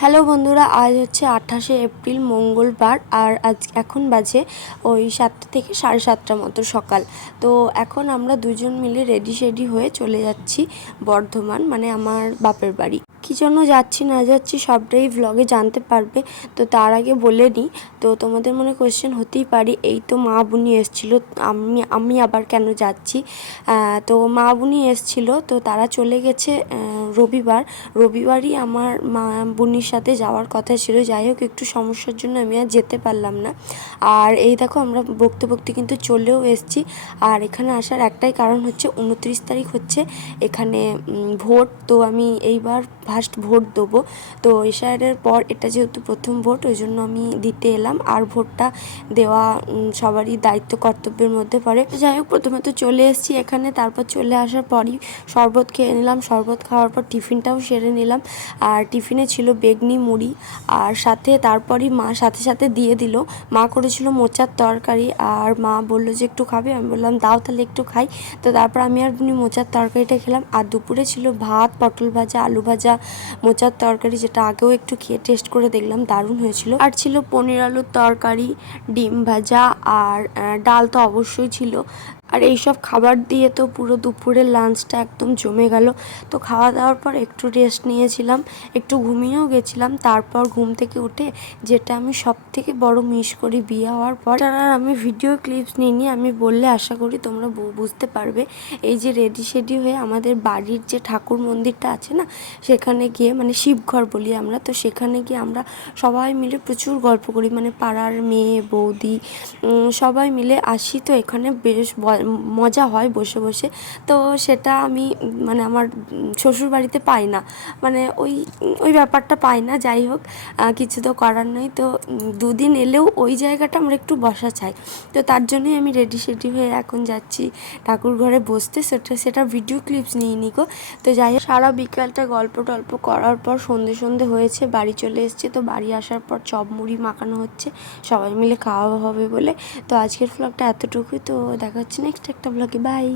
Hello বন্ধুরা, আজ হচ্ছে 28শে এপ্রিল মঙ্গলবার। আর আজ এখন বাজে ওই 7টা থেকে 7:30 মতো সকাল। তো এখন আমরা দুজন মিলে রেডি হয়ে চলে যাচ্ছি বর্ধমান, মানে আমার বাপের বাড়ি। কী জন্য যাচ্ছি না যাচ্ছি সবটাই ভ্লগে জানতে পারবে। তো তার আগে বলে নিই, তো তোমাদের মনে কোয়েশ্চেন হতেই পারি, এই তো মা বুনি এসেছিলো, আমি আবার কেন যাচ্ছি। তো মা বুনি এসেছিলো, তো তারা চলে গেছে রবিবারই আমার মা বুনির সাথে যাওয়ার কথা ছিল। যাই হোক, একটু সমস্যার জন্য আমি আর যেতে পারলাম না। আর এই দেখো, আমরা বকতে কিন্তু চলেও এসেছি। আর এখানে আসার একটাই কারণ হচ্ছে 29 তারিখ হচ্ছে এখানে ভোট। তো আমি এইবার ফার্স্ট ভোট দেবো। তো এশারের পর এটা যেহেতু প্রথম ভোট, ওই জন্য আমি দিতে এলাম। আর ভোটটা দেওয়া সবারই দায়িত্ব কর্তব্যের মধ্যে পড়ে। যাই হোক, প্রথমে তো চলে এসেছি এখানে। তারপর চলে আসার পরই শরবত খেয়ে নিলাম। শরবত খাওয়ার পর টিফিনটাও সেরে নিলাম। আর টিফিনে ছিল বেগনি মুড়ি, আর সাথে তারপরই মা সাথে দিয়ে দিল। মা করেছিল মোচার তরকারি, আর মা বললো যে একটু খাবে। আমি বললাম দাও তাহলে একটু খাই। তো তারপর আমি আর মোচার তরকারিটা খেলাম। আর দুপুরে ছিল ভাত, পটল ভাজা, আলু ভাজা, মোচার তরকারি, যেটা আগেও একটু খেয়ে টেস্ট করে দেখলাম, দারুণ হয়েছিল। আর ছিল পনির আলুর তরকারি, ডিম ভাজা, আর ডাল তো অবশ্যই ছিল। আর এইসব খাবার দিয়ে তো পুরো দুপুরের লাঞ্চটা একদম জমে গেল। তো খাওয়া দাওয়ার পর একটু রেস্ট নিয়েছিলাম, একটু ঘুমিয়েও গেছিলাম। তারপর ঘুম থেকে উঠে, যেটা আমি সব থেকে বড় মিস করি বিয়ে হওয়ার পর, আর আমি ভিডিও ক্লিপস নিইনি, আমি বললে আশা করি তোমরা বুঝতে পারবে। এই যে রেডি হয়ে আমাদের বাড়ির যে ঠাকুর মন্দিরটা আছে না, সেখানে গিয়ে, মানে শিবঘর বলি আমরা, তো সেখানে গিয়ে আমরা সবাই মিলে প্রচুর গল্প করি, মানে পাড়ার মেয়ে বৌদি সবাই মিলে আসি। তো এখানে বেশ মজা হয় বসে বসে। তো সেটা আমি, মানে আমার শ্বশুর বাড়িতে পাই না, মানে ওই ব্যাপারটা পাই না। যাই হোক, কিছু তো করার নেই। তো দুদিন এলেও ওই জায়গাটা আমরা একটু বসা চাই। তো তার জন্যই আমি রেডি হয়ে এখন যাচ্ছি ঠাকুর ঘরে বসতে। সেটা ভিডিও ক্লিপস নিয়ে নিকো। তো যাই হোক, সারা বিকালটা গল্প টল্প করার পর সন্ধে হয়েছে, বাড়ি চলে এসেছে। তো বাড়ি আসার পর চপ মুড়ি মাখানো হচ্ছে, সবাই মিলে খাওয়া হবে বলে। তো আজকের ব্লগটা এতটুকুই। তো দেখা হচ্ছে নেক্সট একটা ব্লগে। বাই।